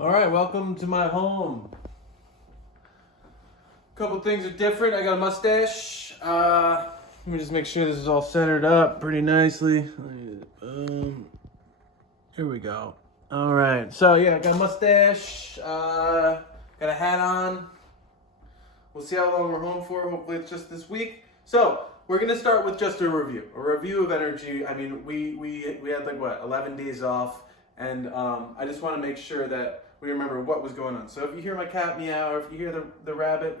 All right, welcome to my home. A couple things are different. I got a mustache. Let me just make sure this is all centered up pretty nicely. Here we go. All right, so yeah, I got a mustache. Got a hat on. We'll see how long we're home for. Hopefully it's just this week. So we're gonna start with just a review of energy. I mean, we had like what 11 days off, and I just want to make sure that we remember what was going on. So if you hear my cat meow, or if you hear the rabbit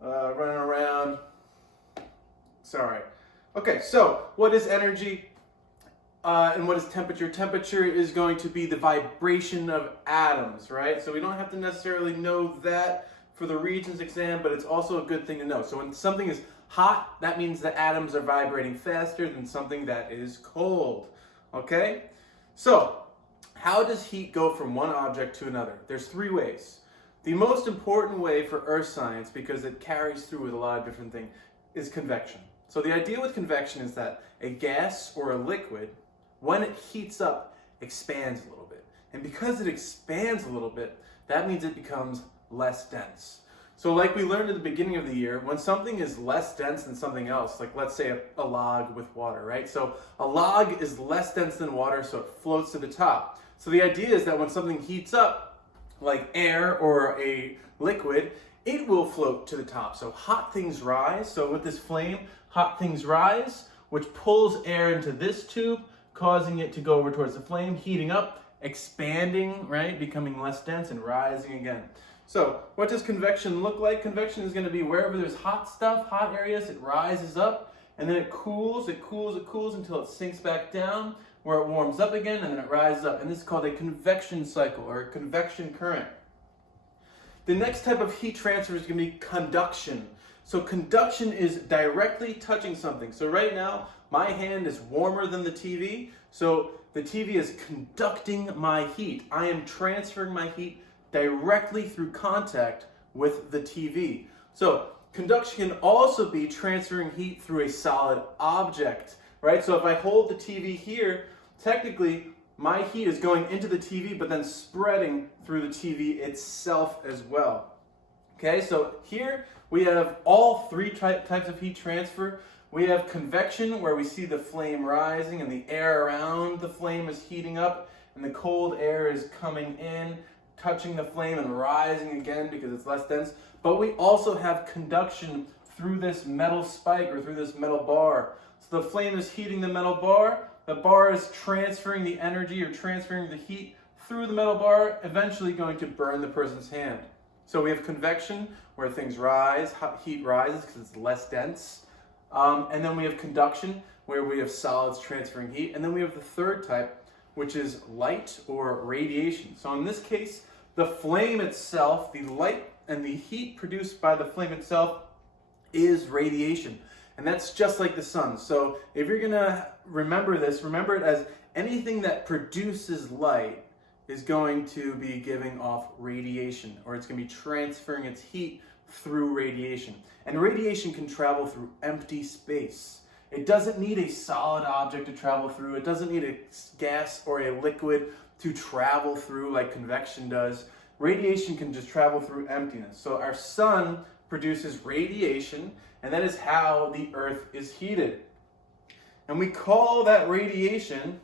running around, sorry. Okay, so what is energy and what is temperature? Temperature is going to be the vibration of atoms, right? So we don't have to necessarily know that for the Regents exam, but it's also a good thing to know. So when something is hot, that means the atoms are vibrating faster than something that is cold, okay? So how does heat go from one object to another? There's three ways. The most important way for earth science, because it carries through with a lot of different things, is convection. So the idea with convection is that a gas or a liquid, when it heats up, expands a little bit. And because it expands a little bit, that means it becomes less dense. So like we learned at the beginning of the year, when something is less dense than something else, like let's say a log with water, right? So a log is less dense than water, so it floats to the top. So the idea is that when something heats up, like air or a liquid, it will float to the top. So hot things rise. So with this flame, hot things rise, which pulls air into this tube, causing it to go over towards the flame, heating up, expanding, right? Becoming less dense and rising again. So what does convection look like? Convection is going to be wherever there's hot stuff, hot areas, it rises up, and then it cools until it sinks back down, where it warms up again, and then it rises up. And this is called a convection cycle or a convection current. The next type of heat transfer is going to be conduction. So conduction is directly touching something. So right now, my hand is warmer than the TV. So the TV is conducting my heat. I am transferring my heat directly through contact with the TV. So conduction can also be transferring heat through a solid object, right? So if I hold the TV here, technically my heat is going into the TV, but then spreading through the TV itself as well. Okay, so here we have all three types of heat transfer. We have convection, where we see the flame rising and the air around the flame is heating up, and the cold air is coming in, touching the flame and rising again because it's less dense. But we also have conduction through this metal spike or through this metal bar. So the flame is heating the metal bar. The bar is transferring the energy or transferring the heat through the metal bar, eventually going to burn the person's hand. So we have convection, where things rise, heat rises because it's less dense. And then we have conduction, where we have solids transferring heat. And then we have the third type, which is light or radiation. So in this case, the flame itself, the light and the heat produced by the flame itself is radiation. And that's just like the sun. So if you're gonna remember this, remember it as anything that produces light is going to be giving off radiation, or it's gonna be transferring its heat through radiation. And radiation can travel through empty space. It doesn't need a solid object to travel through. It doesn't need a gas or a liquid to travel through like convection does. Radiation can just travel through emptiness. So our sun produces radiation, and that is how the earth is heated. And we call that radiation,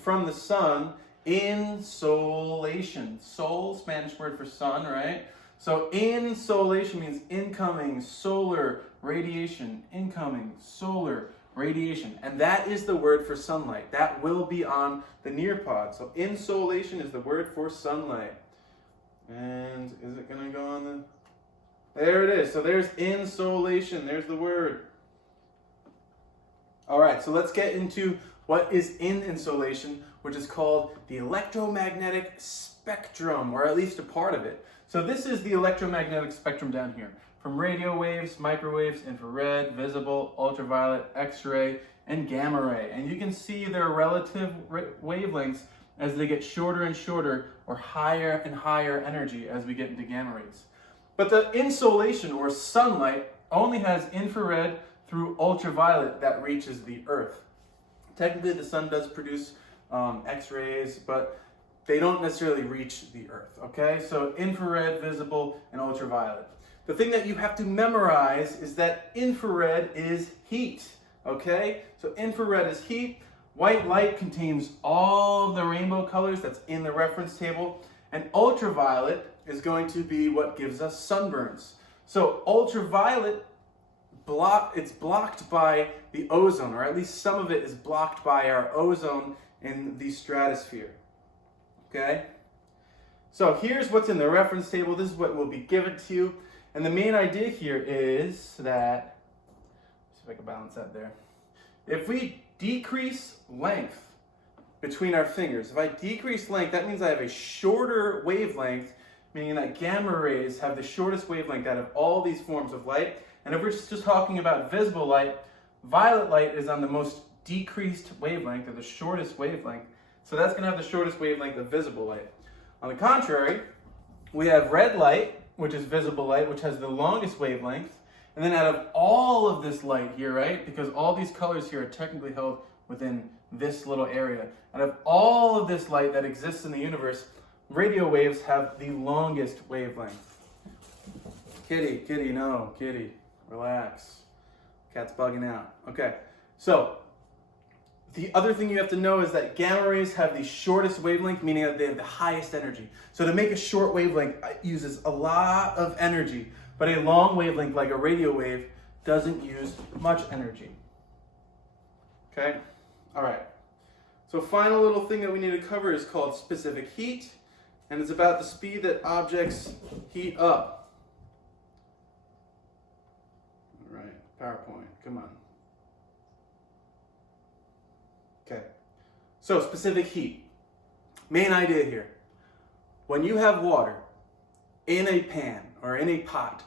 from the sun insolation. Sol, Spanish word for sun, right? So insolation means incoming solar radiation, incoming solar radiation. And that is the word for sunlight. That will be on the Nearpod. So insolation is the word for sunlight. And is it going to go on the... There it is. So there's insolation. There's the word. All right, so let's get into what is in insolation, which is called the electromagnetic spectrum, or at least a part of it. So this is the electromagnetic spectrum down here, from radio waves, microwaves, infrared, visible, ultraviolet, X-ray, and gamma ray. And you can see their relative wavelengths as they get shorter and shorter, or higher and higher energy as we get into gamma rays. But the insolation, or sunlight, only has infrared through ultraviolet that reaches the Earth. Technically, the sun does produce X-rays, but they don't necessarily reach the Earth, okay? So infrared, visible, and ultraviolet. The thing that you have to memorize is that infrared is heat, okay? So infrared is heat. White light contains all of the rainbow colors that's in the reference table, and ultraviolet is going to be what gives us sunburns. So ultraviolet, it's blocked by the ozone, or at least some of it is blocked by our ozone in the stratosphere, okay? So here's what's in the reference table. This is what will be given to you. And the main idea here is that, let's see if I can balance that there. If we decrease length between our fingers, if I decrease length, that means I have a shorter wavelength, meaning that gamma rays have the shortest wavelength out of all these forms of light. And if we're just talking about visible light, violet light is on the most decreased wavelength, or the shortest wavelength. So that's going to have the shortest wavelength of visible light. On the contrary, we have red light, which is visible light, which has the longest wavelength. And then out of all of this light here, right, because all these colors here are technically held within this little area, out of all of this light that exists in the universe, radio waves have the longest wavelength. Kitty, kitty, no, kitty, relax. Cat's bugging out. Okay, so the other thing you have to know is that gamma rays have the shortest wavelength, meaning that they have the highest energy. So to make a short wavelength, it uses a lot of energy, but a long wavelength, like a radio wave, doesn't use much energy. Okay? All right. So final little thing that we need to cover is called specific heat, and it's about the speed that objects heat up. All right, PowerPoint, come on. Okay, so specific heat. Main idea here. When you have water in a pan or in a pot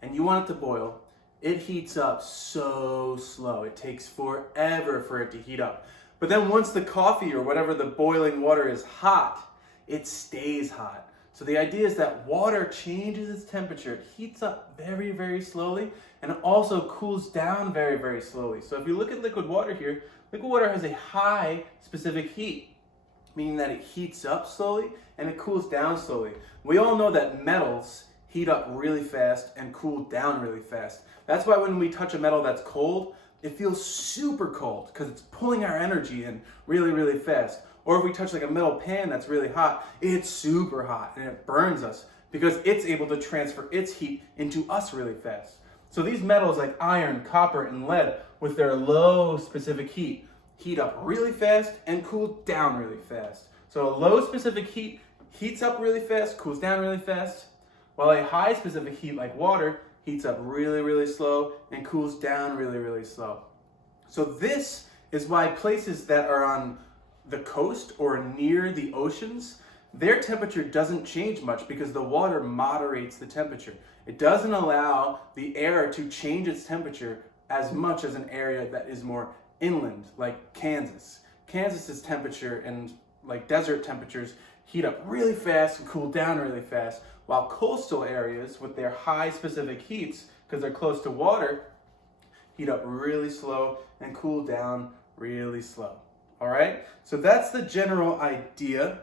and you want it to boil, it heats up so slow. It takes forever for it to heat up. But then once the coffee or whatever the boiling water is hot, it stays hot. So the idea is that water changes its temperature. It heats up very, very slowly, and it also cools down very, very slowly. So if you look at liquid water here, liquid water has a high specific heat, meaning that it heats up slowly and it cools down slowly. We all know that metals heat up really fast and cool down really fast. That's why when we touch a metal that's cold, it feels super cold because it's pulling our energy in really, really fast. Or if we touch like a metal pan that's really hot, it's super hot and it burns us because it's able to transfer its heat into us really fast. So these metals like iron, copper, and lead, with their low specific heat, heat up really fast and cool down really fast. So a low specific heat heats up really fast, cools down really fast, while a high specific heat like water heats up really, really slow and cools down really, really slow. So this is why places that are on the coast or near the oceans, their temperature doesn't change much because the water moderates the temperature. It doesn't allow the air to change its temperature as much as an area that is more inland, like Kansas. Kansas's temperature and like desert temperatures heat up really fast and cool down really fast, while coastal areas with their high specific heats, because they're close to water, heat up really slow and cool down really slow. All right, so that's the general idea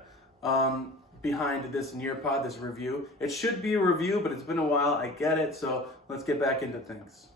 behind this Nearpod, this review. It should be a review, but it's been a while, I get it, so let's get back into things.